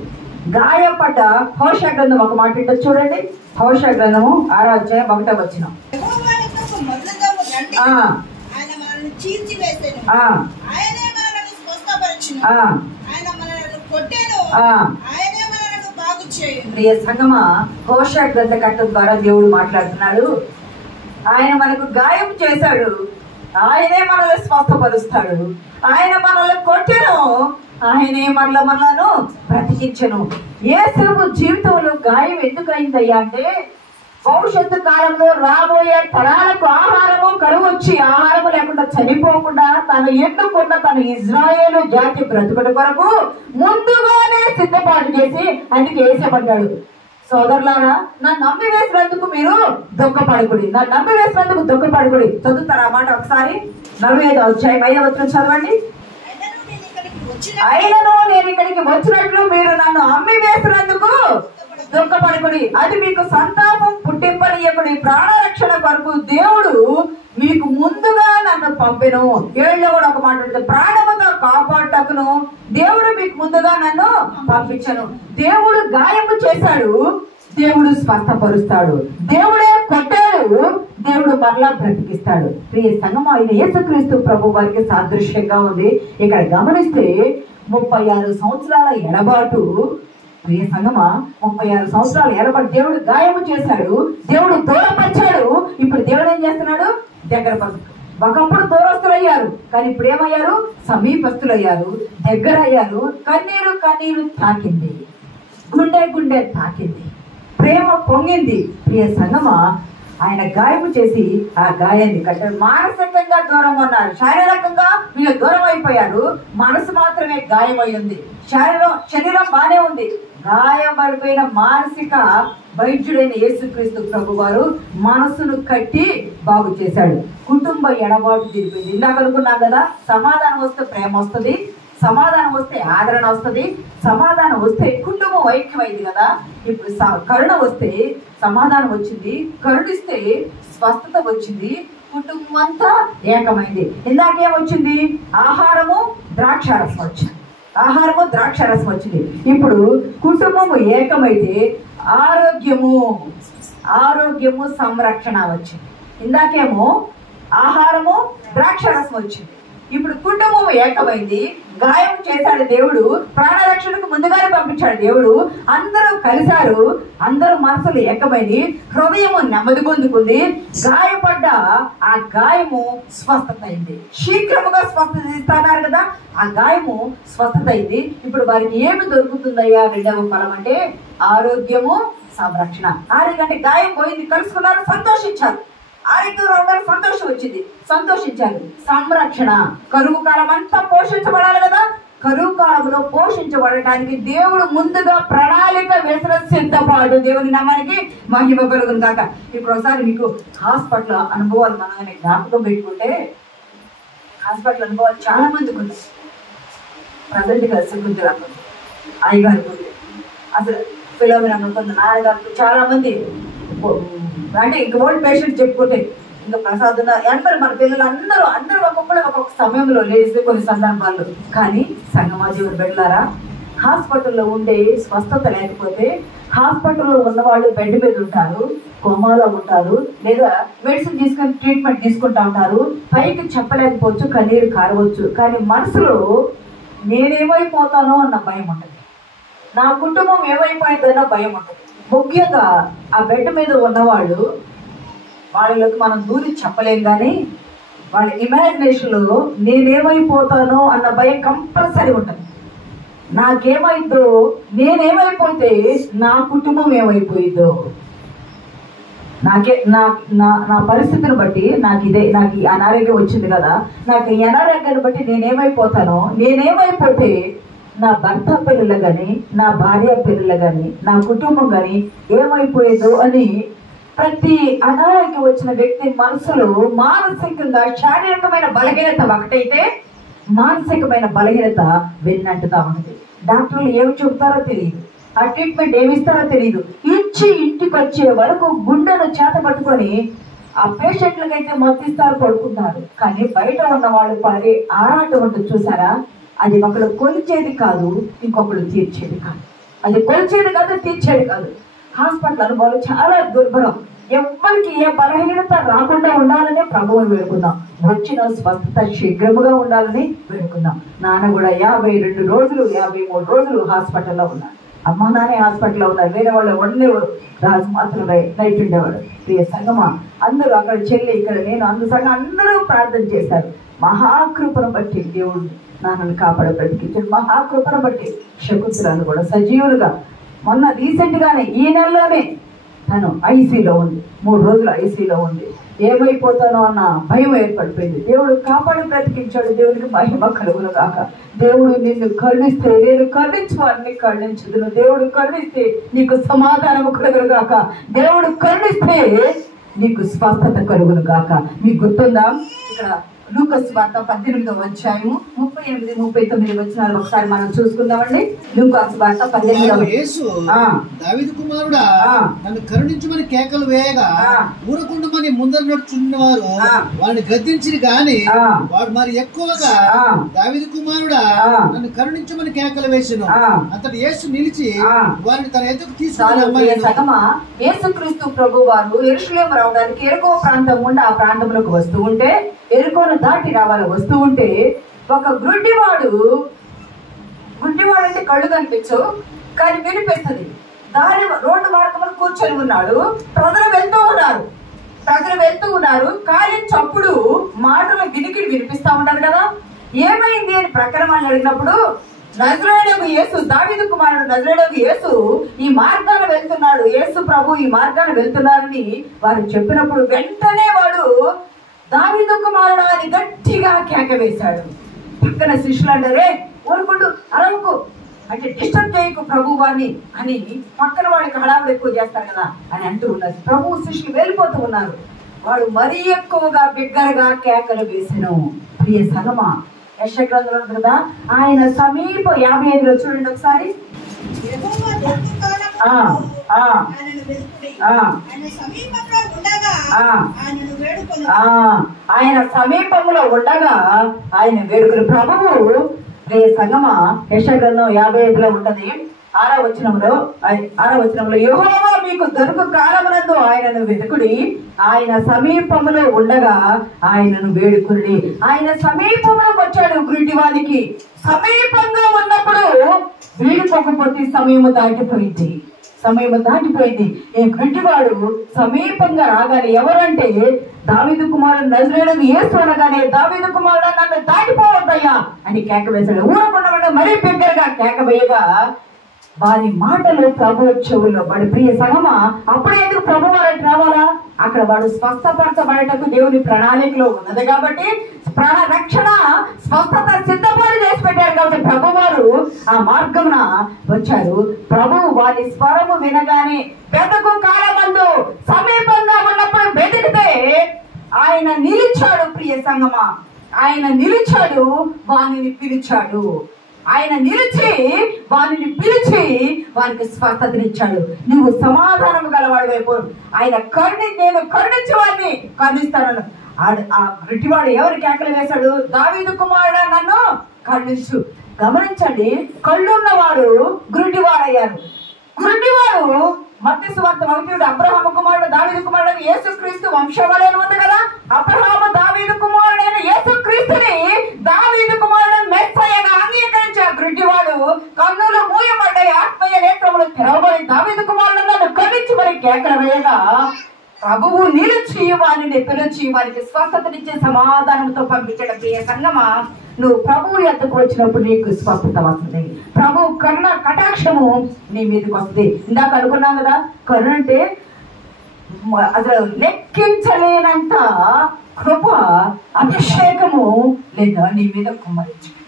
గాయపడ్డ హోషా గ్రంథం ఒక మాట చూడండి. హోషా గ్రంథము 6వ అధ్యాయం 1వ వచనం. ప్రియ సంగమా, హోషా గ్రంథకర్త ద్వారా దేవుడు మాట్లాడుతున్నాడు. ఆయన మనకు గాయం చేశాడు, ఆయనే మనల్ని స్వస్థపరుస్తాడు. ఆయన మనల్ని కొట్టెను, ఆయనే మనలను బ్రతికించెను. యేసు జీవితంలో గాయం ఎందుకైందయ్యా అంటే, భవిష్యత్తు కాలంలో రాబోయే తరాలకు ఆహారము కరువు వచ్చి ఆహారము లేకుండా చనిపోకుండా తను ఎన్నుకున్న తన ఇజ్రాయేలు జాతి బ్రతుకుడు కొరకు ముందుగానే సిద్ధపాటు చేసి అందుకే వేసేపడ్డాడు. సోదరులారా, నన్ను నమ్మి వేసినందుకు మీరు దుఃఖపడకుడి, నన్ను నమ్మి వేసినందుకు దుఃఖపడకుడి. చదువుతారా మాట ఒకసారి? 45వ అధ్యాయం 5వ వచనం చదవండి. అయినను నేను ఇక్కడికి వచ్చినట్లు మీరు నన్ను అమ్మి వేసినందుకు దుఃఖపడకుడి, అది మీకు సంతాపం పుట్టింపనీయకుడి. ప్రాణరక్షణ కొరకు దేవుడు మీకు ముందుగా నన్ను పంపెను. 7లో కూడా ఒక మాట ఉంటుంది, ప్రాణముతో కాపాడటకును దేవుడు మీకు ముందుగా నన్ను పంపించను. దేవుడు గాయము చేశాడు, దేవుడు స్వస్థపరుస్తాడు. దేవుడే కొట్టాడు, దేవుడు మరలా బ్రతికిస్తాడు. ప్రియ సంగమా, ఇది యేసుక్రీస్తు ప్రభు వారికి సాదృశ్యంగా ఉంది. ఇక్కడ గమనిస్తే 36 సంవత్సరాల ఎడబాటు, ప్రియ సంగమా 36 సంవత్సరాల ఎడబాటు దేవుడు గాయము చేశాడు, దేవుడు దూరపరిచాడు. ఇప్పుడు దేవుడు ఏం చేస్తున్నాడు? దగ్గర పరుస్తాడు. ఒకప్పుడు దూరస్తులయ్యారు, కానీ ఇప్పుడు ఏమయ్యారు? సమీపస్తులయ్యారు, దగ్గర అయ్యారు. కన్నీరు కన్నీరు తాకింది, గుండె గుండె తాకింది, ప్రేమ పొంగింది. ప్రియ సంగమా, ఆయన గాయము చేసి ఆ గాయాన్ని కట్టారు. మానసికంగా దూరం ఉన్నారు, శారీరకంగా వీళ్ళు దూరం అయిపోయారు, మనసు మాత్రమే గాయమయ్యింది. శరీరం బానే ఉంది. గాయపడిపోయిన మానసిక వైద్యుడైన యేసుక్రీస్తు ప్రభు వారు మనసును కట్టి బాగు చేశాడు. కుటుంబ ఎడబాటు తిరిగింది. ఇందాక అనుకున్నాం కదా, సమాధానం వస్తే ప్రేమ వస్తుంది, సమాధానం వస్తే ఆదరణ వస్తుంది, సమాధానం వస్తే కుటుంబం ఐక్యమైంది కదా. ఇప్పుడు కరుణ వస్తే సమాధానం వచ్చింది, కరుణిస్తే స్వస్థత వచ్చింది, కుటుంబం అంతా ఏకమైంది. ఇందాకేమొచ్చింది? ఆహారము ద్రాక్షారసం వచ్చింది, ఆహారము ద్రాక్షారసం వచ్చింది. ఇప్పుడు కుటుంబము ఏకమైతే ఆరోగ్యము సంరక్షణ వచ్చింది. ఇందాకేమో ఆహారము ద్రాక్షారసం వచ్చింది, ఇప్పుడు కుటుంబం ఏకమైంది. గాయం చేశాడు దేవుడు, ప్రాణరక్షణకు ముందుగానే పంపించాడు దేవుడు. అందరూ కలిశారు, అందరూ మనసులు ఏకమైంది, హృదయము నెమ్మది పొందుకుంది. గాయపడ్డ ఆ గాయము స్వస్థత అయింది. శీఘ్రముగా స్వస్థత ఇస్తున్నారు కదా, ఆ గాయము స్వస్థత అయింది. ఇప్పుడు వారికి ఏమి దొరుకుతుందయ్యా? 2వ ఫలం అంటే ఆరోగ్యము సంరక్షణ. ఆరోగ్యం గాయం పోయింది, కలుసుకున్నారు, సంతోషించారు. ఆరోగ్యంలో అందరూ సంతోషం వచ్చింది, సంతోషించారు. సంరక్షణ, కరువు కాలం అంతా పోషించబడాలి కదా. కరువు కాలంలో పోషించబడటానికి దేవుడు ముందుగా ప్రణాళిక వేసిన సిద్ధపాటు. దేవుని నామానికి మహిమ కలుగును గాక. ఇప్పుడు ఒకసారి మీకు హాస్పిటల్ అనుభవాలు మనం జ్ఞాపకం పెట్టుకుంటే, హాస్పిటల్ అనుభవాలు చాలా మందికి ఉన్నాయి. ప్రజెంట్ కలిసి అయ్యగారు, అసలు ఫిలోమినా అనుకుంది, నాన్నగారు, చాలా మంది అంటే ఇంక ఓల్డ్ పేషెంట్ చెప్పుకుంటే ఇంకా ప్రసాద్ అందరూ మన పిల్లలు అందరూ ఒక్కొక్క సమయంలో లేస్తే కొన్ని సందర్భాల్లో. కానీ సంగమాజీవులు వెళ్ళారా, హాస్పిటల్లో ఉండే స్వస్థత లేకపోతే హాస్పిటల్లో ఉన్నవాళ్ళు బెడ్ మీద ఉంటారు, కోమాలో ఉంటారు, లేదా మెడిసిన్ తీసుకొని ట్రీట్మెంట్ తీసుకుంటా ఉంటారు. పైకి చెప్పలేకపోవచ్చు, కన్నీరు కారవచ్చు, కానీ మనసులో నేనేమైపోతానో అన్న భయం ఉంటుంది, నా కుటుంబం ఏమైపోయిందన్న భయం ఉంటుంది. ముఖ్యంగా ఆ బెడ్ మీద ఉన్నవాళ్ళు, వాళ్ళకి మనం దూరి చెప్పలేం, కానీ వాళ్ళ ఇమాజినేషన్లో నేనేమైపోతానో అన్న భయం కంపల్సరీ ఉంటుంది. నాకేమైందో, నేనేమైపోతే నా కుటుంబం ఏమైపోయిందో, నా పరిస్థితిని బట్టి నాకు అనారోగ్యం వచ్చింది కదా, నాకు ఈ అనారోగ్యాన్ని బట్టి నేనేమైపోతానో, నేనేమైపోతే నా భర్త పిల్లలు కానీ, నా భార్య పిల్లలు కానీ, నా కుటుంబం కానీ ఏమైపోయేదో అని ప్రతి అనారోగ్యం వచ్చిన వ్యక్తి మనసులో మానసికంగా శారీరకమైన బలహీనత ఒకటైతే మానసికమైన బలహీనత వెన్నంటుతా ఉంటుంది. డాక్టర్లు ఏమి చెబుతారో తెలియదు, ఆ ట్రీట్మెంట్ ఏమి ఇస్తారో తెలియదు. ఇచ్చి ఇంటికి వచ్చే వరకు గుండెను చేత పట్టుకొని ఆ పేషెంట్లకైతే మత్తిస్తారు, పడుకుంటారు. కానీ బయట ఉన్న వాళ్ళు పడే ఆరాటం ఉంటుంది చూసారా, అది ఒకళ్ళు కొలిచేది కాదు, ఇంకొకళ్ళు తీర్చేది కాదు. అది కొలిచేది కాదు, తీర్చేది కాదు. హాస్పిటల్ అనుభవాలు చాలా దుర్భరం. ఎవరికి ఏ బలహీనత రాకుండా ఉండాలని ప్రభువుని వేడుకుందాం. వచ్చిన స్వస్థత శీఘ్రముగా ఉండాలని వేడుకుందాం. నాన్న కూడా 52 రోజులు 53 రోజులు హాస్పిటల్లో ఉన్నారు. అమ్మ నానే హాస్పిటల్లో ఉన్నారు, వేరే వాళ్ళు ఉండేవారు, రాజు మాత్రం నైట్ ఉండేవాడు. ప్రియ సంగమా, అందరూ అక్కడ చెల్లి ఇక్కడ నేను అందరూ ప్రార్థన చేశారు. మహాకృపను బట్టి దేవుడు నన్ను కాపాడ బ్రతికించాడు. మహాకృపను బట్టి శకుంతలను కూడా సజీవులుగా మొన్న రీసెంట్గానే ఈ నెలలోనే తను ఐసీలో ఉంది. 3 రోజులు ఐసీలో ఉంది. ఏమైపోతానో అన్న భయం ఏర్పడిపోయింది. దేవుడు కాపాడి బ్రతికించాడు. దేవుడికి మహిమ కలుగును గాక. దేవుడు నిన్ను కరుణిస్తే నేను కరుణించు వారిని కరుణించుదును. దేవుడు కరుణిస్తే నీకు సమాధానము కలుగును గాక. దేవుడు కరుణిస్తే నీకు స్వస్థత కలుగును గాక. మీకు గుర్తుందా ఇక్కడ లూకాసు వార్త 18వ అధ్యాయము 38, 39 వచనాలు ఒకసారి మనం చూసుకుందామండి. లూకాసు వార్త 18వ. యేసు దావీదు కుమారుడా నన్ను కరుణించమని కేకలు వేయగా ఊరకుండమని ముందర నడుచున్నవారు వాడిని గద్దించిరి గాని వాడు మరి ఎక్కువగా దావీదు కుమారుడా నన్ను కరుణించమని కేకలు వేసెను. అంతటి యేసు నిలిచి వారిని తన ఎదుకు తీసుకుని యేసుక్రీస్తు ప్రభు వారు యెరూషలేము రావడానికి ఎరుకో ప్రాంతం ఉండి ఆ ప్రాంతంలోకి వస్తూ ఉంటే, ఎరుకోను దాటి రావాలి వస్తూ ఉంటే, ఒక గుడ్డివాడు అంటే కళ్ళు కనిపించవు కానీ వినిపిస్తుంది. దాని రోడ్డు మార్గంలో కూర్చొని ఉన్నాడు. ప్రజలు వెళ్తూ ఉన్నారు. కాలి చప్పుడు మాటలు వినికిడి వినిపిస్తా ఉంటారు కదా. ఏమైంది అని ప్రకరణాన్ని అడిగినప్పుడు, నజరేయుడగు యేసు, దావీదు కుమారుడు నజరేయుడగు యేసు ఈ మార్గాన్ని వెళ్తున్నాడు, యేసు ప్రభు ఈ మార్గాన్ని వెళ్తున్నారని వారు చెప్పినప్పుడు వెంటనే వాడు దావీదు కుమారుడు అని గట్టిగా కేక వేశాడు. పక్కన శిష్యులు అంటారే, ఊరుకుంటూ అరవకు అంటే డిస్టర్బ్ చేయకు ప్రభు వారిని అని పక్కన వాడికి హడావుడు ఎక్కువ చేస్తారు కదా అని అంటూ ఉన్నారు. ప్రభు శిష్యులు వెళ్ళిపోతూ ఉన్నారు. వాడు మరీ ఎక్కువగా బిగ్గరగా కేకలు వేసెను. ప్రియ సంగమా, యెషయా గ్రంథంలో కదా ఆయన సమీప 55లో చూడండి ఒకసారి. ఆయన సమీపంలో ఉండగా ఆయన వేడుకలు. ప్రభువు ప్రియ సంగమా, యెషయా గ్రంథం 55లో ఉంటది. 6వ వచనంలో యెహోవా మీకు దొరుకు కాలమునందు ఆయనను వెతుకుడి, ఆయన సమీపంలో ఉండగా ఆయనను వేడుకుడి. ఆయన సమీపంలోకి వచ్చాడు. గుడ్డివానికి సమీపంగా ఉన్నప్పుడు వీడుకోకపోతే సమయము దాటిపోయింది. ఈ గుడ్డివాడు సమీపంగా రాగానే ఎవరంటే దావీదు కుమారుడు నజరేయుడగు యేసు అనగానే, దావీదు కుమారుడు నన్ను దాటిపోవద్దయ్యా అని కేక వేశాడు. ఊరకుండా మరీ బిగ్గరగా కేక వేయగా వారి మాటలు ప్రభు చెవుల్లో వాడి. ప్రియ సంగమా, అప్పుడే ఎందుకు ప్రభు వారికి రావాలా? అక్కడ వాడు స్వస్థపరచబడటకు దేవుని ప్రణాళికలో ఉన్నది కాబట్టి, రక్షణ స్వస్థత సిద్ధపాటు చేసి పెట్టారు కాబట్టి ప్రభు వారు ఆ మార్గమున వచ్చారు. ప్రభు వారి స్వరము వినగానే వెతకు కాలమందు సమీపంగా ఉన్నప్పుడు వెతికితే ఆయన నిలిచాడు. ప్రియ సంగమా, ఆయన నిలిచాడు, వానిని పిలిచాడు. ఆయన నిలిచి వారిని పిలిచి వారికి స్వస్థతనిచ్చాడు. నువ్వు సమాధానం గలవాడు వైపు ఆయన నేను కరుణించి వారిని కరుణిస్తాను. ఆ గుడ్డివాడు ఎవరు కేకలు వేశాడు? దావీదు కుమారుడా నన్ను కరుణించు. గమనించండి, కళ్ళున్నవాడు గుడ్డివాడయ్యారు. గుడ్డివాడు మత్తయి సువార్త 1 అబ్రహాము కుమారుడు దావీదు కుమారుడు యేసుక్రీస్తు వంశవాళి అని ఉంది కదా. అబ్రహాము దావీదు కుమారుడైన యేసుక్రీస్తుని దావీదు కుమారుడు మెస్సయ్యగా అంగీకరించే గుడ్డివాడు కన్నులు మూయబడ్డాయి, ఆత్మీయ నేత్రములు తెరవబడి దావీదు కుమారుడు నన్ను కరుణించి మరి కేకలు వేయగా ప్రభువు నిలిచి వారిని పిలిచి వారికి స్వస్థతనిచ్చే సమాధానంతో పంపించడం. ప్రియ సంగమా, నువ్వు ప్రభువు ఎద్దకు వచ్చినప్పుడు నీకు స్వస్థత వస్తుంది. ప్రభు కరుణ కటాక్షము నీ మీదకి వస్తుంది. ఇందాక అనుకున్నాం కదా, కరుణ అంటే అసలు లెక్కించలేనంత కృప, అభిషేకము లేదా నీ మీద కుమ్మరించడం,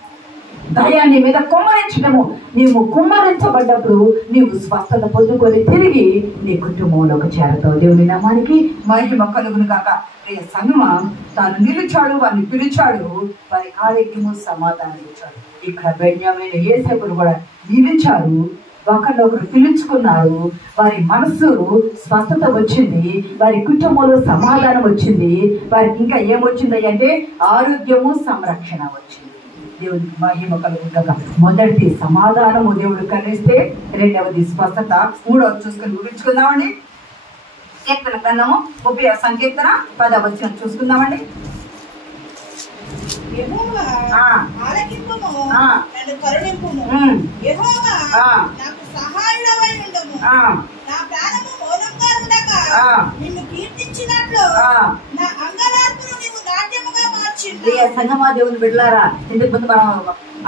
దయ నీ మీద కుమ్మరించడము. నీవు కుమ్మరించబడ్డప్పుడు నీవు స్వస్థత పొందుకొని తిరిగి నీ కుటుంబంలోకి చేరతావు. దేవుని నామానికి మహిమ కలుగును గాక. ప్రియ సంగమా, తాను నిలిచాడు, వారిని పిలిచాడు, వారి ఆరోగ్యము సమాధానం ఇచ్చాడు. ఇక్కడ బెన్యామీను యోసేపును కూడా నిలిచారు, ఒకరినొకరు పిలుచుకున్నారు. వారి మనసు స్వస్థత వచ్చింది, వారి కుటుంబంలో సమాధానం వచ్చింది. వారికి ఇంకా ఏమొచ్చింది అంటే ఆరోగ్యము సంరక్షణ వచ్చింది. దేవుడికి మహిమ కలుగుగా. మొదటిది సమాధానము దేవుడు కరుణిస్తే, రెండవది స్వస్థత, మూడవది చూసుకొని ముగించుకుందామండి. కీర్తన గ్రంథము 30వ సంకీర్తన 10వ వచనం చూసుకుందామండి. నిన్ను కీర్తించినట్లు నా అంగలార్పును నీవు నాట్యముగా మార్చింది. ప్రియ సంగమా దేవుని బిడ్డలారా, ఇంతకు ముందు మనం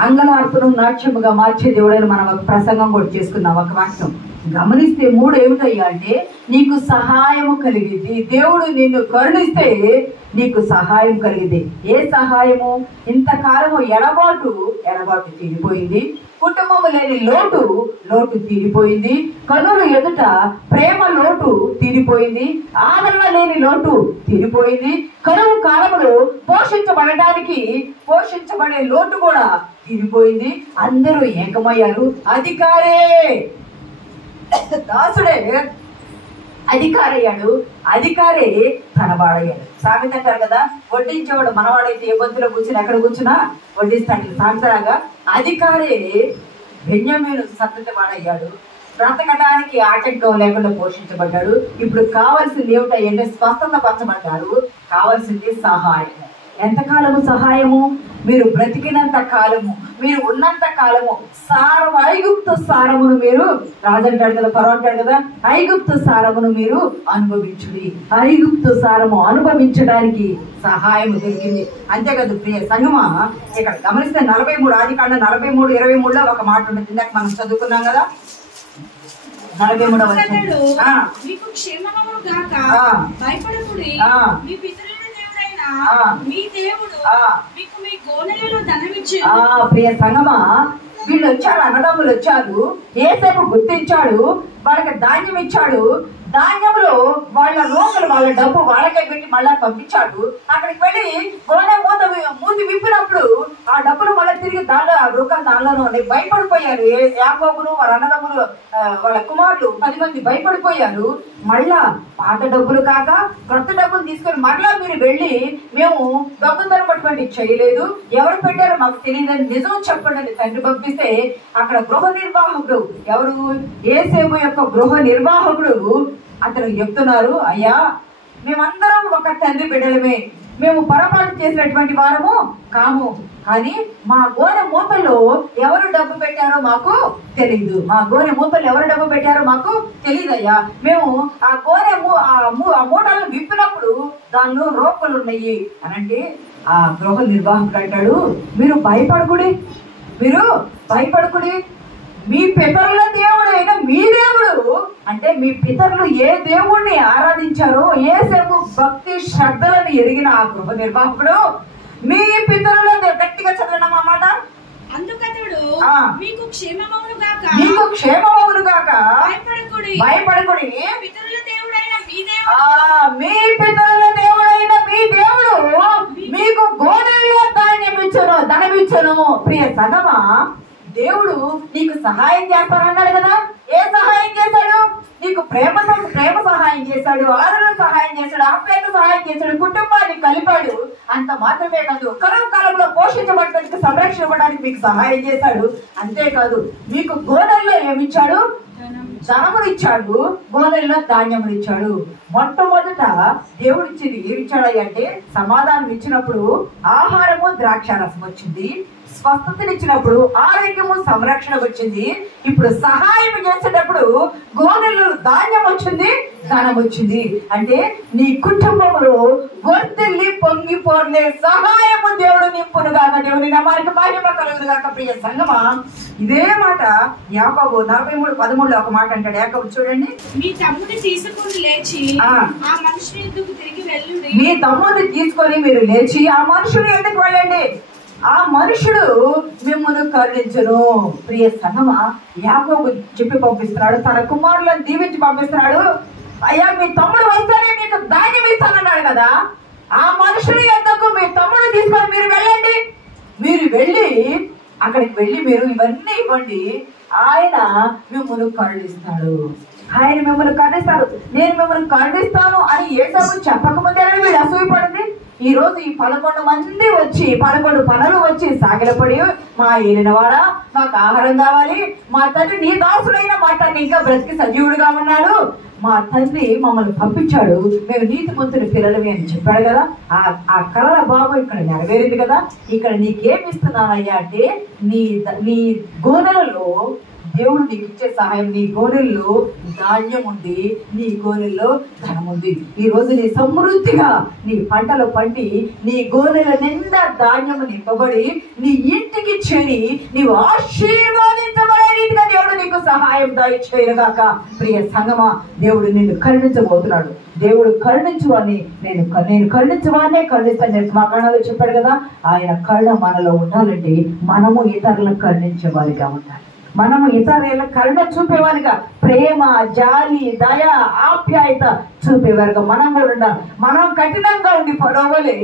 అంగలార్పును నాట్యముగా మార్చే దేవుడని మనం ఒక ప్రసంగం కూడా చేసుకున్నాం. ఒక వాక్యం గమనిస్తే 3 ఏమిటయ్యా అంటే, నీకు సహాయము కలిగింది. దేవుడు నిన్ను కరుణిస్తే నీకు సహాయం కలిగింది. ఏ సహాయము? ఇంతకాలము ఎడబాటు తీరిపోయింది. కుటుంబము లేని లోటు తీరిపోయింది. కనులు ఎదుట ప్రేమ లోటు తీరిపోయింది. ఆదరణ లేని లోటు తీరిపోయింది. కరువు కాలంలో పోషించబడే లోటు కూడా తీరిపోయింది. అందరూ ఏకమయ్యారు. అధికారే దాసుడే అధికారయ్యాడు, అధికారే తనవాడయ్యాడు. సామెత అంటారు కదా, వడ్డించేవాడు మనవాడైతే ఏ బంతులో కూర్చుని ఎక్కడ కూర్చున్నా వడ్డిస్తాడు. సామెతలాగా అధికారే బెన్యామీను సంతతి వాడయ్యాడు. బ్రతకడానికి ఆటంకం లేకుండా పోషించబడ్డాడు. ఇప్పుడు కావాల్సింది ఏమిటంటే స్వస్థత పరచబడ్డాడు. కావాల్సింది సహాయం. ఎంతకాలము సహాయము? మీరు బ్రతికినంత కాలము, మీరు ఉన్నంత కాలము ఐగుప్తు సారమును మీరు, రాజు అంటాడు కదా, ఫరో అంటాడు కదా, ఐగుప్తు సారమును మీరు అనుభవించుడి. ఐగుప్తు సారము అనుభవించడానికి సహాయం దొరికింది. అంతేకాదు ప్రియ సంగమా, ఇక్కడ గమనిస్తే 43 ఆదికాండం 43:23లో ఒక మాట ఉంటుంది. ఇందాక మనం చదువుకున్నాం కదా, 43వ వచనం. మీకు క్షేమమును గాక, భయపడకుడి, మీ పితరుల దేవుడైన మీ దేవుడు మీకు మీ గోనెలలో ధనమిచ్చాడు. ప్రియ సంగమా, వీళ్ళు వచ్చారు, అన్నదమ్ములు వచ్చారు. యేసేపు గుర్తించాడు, వాళ్ళకి ధాన్యం ఇచ్చాడు. ధాన్యంలో వాళ్ళ రోగులు వాళ్ళ డబ్బు వాళ్ళకే పెట్టి మళ్ళా పంపించాడు. అక్కడికి వెళ్ళి గోనె మూతి విప్పినప్పుడు ఆ డబ్బులు మళ్ళీ తిరిగి ఆ రోగాలు దానిలోనే ఉన్నాయి. భయపడిపోయారు. యాకోబులు వాళ్ళ అన్నదమ్ములు వాళ్ళ కుమారులు 10 మంది భయపడిపోయారు. మళ్ళా పాత డబ్బులు కాక కొత్త డబ్బులు తీసుకొని మళ్ళా మీరు వెళ్ళి, మేము దొంగతనం పట్టుకోండి చేయలేదు, ఎవరు పెట్టారో మాకు తెలియదని నిజం చెప్పండి అని తండ్రి పంపిస్తే, అక్కడ గృహ నిర్వాహకుడు ఎవరు? యేసేపు యొక్క గృహ నిర్వాహకుడు అతను చెప్తున్నారు, అయ్యా మేమందరం ఒక తండ్రి బిడ్డలమే, మేము పొరపాటు చేసినటువంటి వారము కాము, కానీ మా గోనె మూతల్లో ఎవరు డబ్బు పెట్టారో మాకు తెలియదు. మా గోనె మూతల్లో ఎవరు డబ్బు పెట్టారో మాకు తెలియదయ్యా. మేము ఆ గోనె ఆ మూటలను విప్పినప్పుడు దానిలో రోకలు ఉన్నాయి అనంటే, ఆ గృహ నిర్వాహకుడు అంటాడు, మీరు భయపడకుడి, మీ పితరుల దేవుడైన మీ దేవుడు అంటే, మీ పితరులు ఏ దేవుణ్ణి ఆరాధించారో యేసేపు భక్తి శ్రద్ధలను ఎరిగిన ఆ గృహ నిర్వాహకుడు మీ పితరుల గట్టిగా చదవడం అన్నమాట. అందుకతడు మీకు క్షేమమవును గాక, భయపడకుడి, పితరుల దేవుడైన మీ దేవుడు మీకు గోనెల్లో ధనమిచ్చును. ప్రియ సగమా, దేవుడు నీకు సహాయం చేస్తానన్నాడు కదా. ఏ సహాయం చేశాడు? నీకు ప్రేమ సహాయం చేశాడు, ఆదరణ సహాయం చేశాడు, ఆప్యాయత సహాయం చేశాడు, కుటుంబాన్ని కలిపాడు. అంత మాత్రమే కాదు, కరువు కాలంలో పోషించబడటానికి, సంరక్షణ ఇవ్వడానికి మీకు సహాయం చేశాడు. అంతేకాదు, మీకు గోనెల్లో ఏమిచ్చాడు? ధనమునిచ్చాడు, గోనెల్లో ధాన్యమునిచ్చాడు. మొట్టమొదట దేవుడు ఇచ్చింది ఏమిచ్చాడు అంటే, సమాధానం ఇచ్చినప్పుడు ఆహారము ద్రాక్షారసం వచ్చింది. స్వస్థతనిచ్చినప్పుడు ఆరోగ్యము సంరక్షణ వచ్చింది. ఇప్పుడు సహాయం చేసేటప్పుడు గోనెల్లో ధాన్యం వచ్చింది, ధనం వచ్చింది. అంటే నీ కుటుంబంలో వర్ధిల్లి పొంగిపోర్లే సహాయము దేవుడు నింపునుగాక. దేవుని నామానికి మహిమ కలుగునుగాక. ప్రియ సంగమా, ఇదే మాట యాకోబు 43:13లో ఒక మాట అంటాడు. యాకోబు చూడండి, మీ తమ్ముడిని తీసుకొని లేచి ఆ మనుషుని ఎద్దుకు తిరిగి వెళ్ళండి. మీ తమ్ముడిని తీసుకొని మీరు లేచి ఆ మనుషుని ఎందుకు వెళ్ళండి, ఆ మనుషుడు మిమ్మల్ని కరుణించును. ప్రియ సంగమా, యాకోబు చెప్పి పంపిస్తున్నాడు, తన కుమారులను దీవించి పంపిస్తున్నాడు. అయ్యా మీ తమ్ముడు వస్తేనే మీకు ధాన్యం ఇస్తానన్నాడు కదా, ఆ మనుషుని యొద్దకు మీ తమ్ముడు తీసుకొని మీరు వెళ్ళండి. మీరు వెళ్ళి అక్కడికి వెళ్ళి మీరు ఇవన్నీ ఇవ్వండి, ఆయన మిమ్మల్ని కరుణిస్తాడు. నేను మిమ్మల్ని కరుణిస్తాను అని యేసేపు చెప్పకముందేనే వీడు అసూయపడింది. ఈ రోజు ఈ 11 మంది వచ్చి 11 పనులు వచ్చి సాగిలపడి, మా ఏలినవాడా మాకు ఆహారం కావాలి, మా తండ్రి నీ దాసుడైన మా తండ్రి ఇంకా బ్రతికి సజీవుడిగా ఉన్నాడు, మా తండ్రి మమ్మల్ని పంపించాడు, మేము నీతిమంతుని పిల్లలమే అని చెప్పాడు కదా. ఆ కళల బాబు ఇక్కడ నెరవేరింది కదా. ఇక్కడ నీకేమిస్తున్నానయ్యా అంటే, నీ గోనెలలో దేవుడు నీకు ఇచ్చే సహాయం. నీ గోనెల్లో ధాన్యం ఉంది, నీ గోనెల్లో ధనం ఉంది. ఈ రోజు నీ సమృద్ధిగా నీ పంటలు పండి నీ గోనెల నిండా ధాన్యము నింపబడి నీ ఇంటికి చేరి నీవు ఆశీర్వాదించబడే రీతిగా దేవుడు నీకు సహాయం దయచేయగాక. ప్రియ సంగమా, దేవుడు నిన్ను కరుణించబోతున్నాడు. దేవుడు కరుణించువాన్ని నేను కరుణించువాన్నే కరుణిస్తాను మా కళలో చెప్పాడు కదా. ఆయన కరుణ మనలో ఉండాలంటే మనము ఇతరులను కరుణించేవారిగా ఉండాలి. మనము ఇతరుల కరుణ చూపేవారిగా, ప్రేమ, జాలి, దయ, ఆప్యాయత చూపేవారిగా మనం కూడా ఉండాలి. మనం కఠినంగా ఉండి పడవలే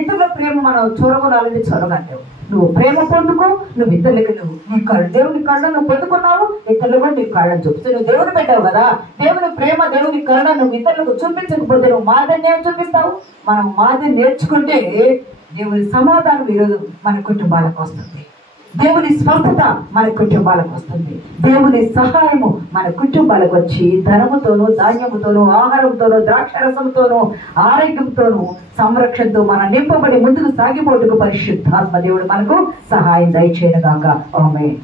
ఇతరుల ప్రేమ మనం చొరగొనాలని చొరగంటావు. నువ్వు ప్రేమ పొందుకో, నువ్వు ఇతరులకి నీ దేవుని కరుణ నువ్వు పొందుకున్నావు, ఇతరులు కూడా నీ కరుణ చూపిస్తే నువ్వు దేవుని పెట్టావు కదా. దేవుని ప్రేమ, దేవుని కరుణ నువ్వు ఇతరులకు చూపించకపోతే నువ్వు మాదిరిని ఏం చూపిస్తావు? మనం మాదిరి నేర్చుకుంటే దేవుని సమాధానం ఈరోజు మన కుటుంబాలకు వస్తుంది. దేవుని స్వస్థత మన కుటుంబాలకు వస్తుంది. దేవుని సహాయము మన కుటుంబాలకు వచ్చి ధనముతోనూ, ధాన్యముతోనూ, ఆహారంతోనూ, ద్రాక్షరసంతోనూ, ఆరోగ్యంతోనూ, సంరక్షణతో మనం నింపబడి ముందుకు సాగిపోటుకు పరిశుద్ధాత్మ దేవుడు మనకు సహాయం దయచేయనుగాక. ఆమేన్.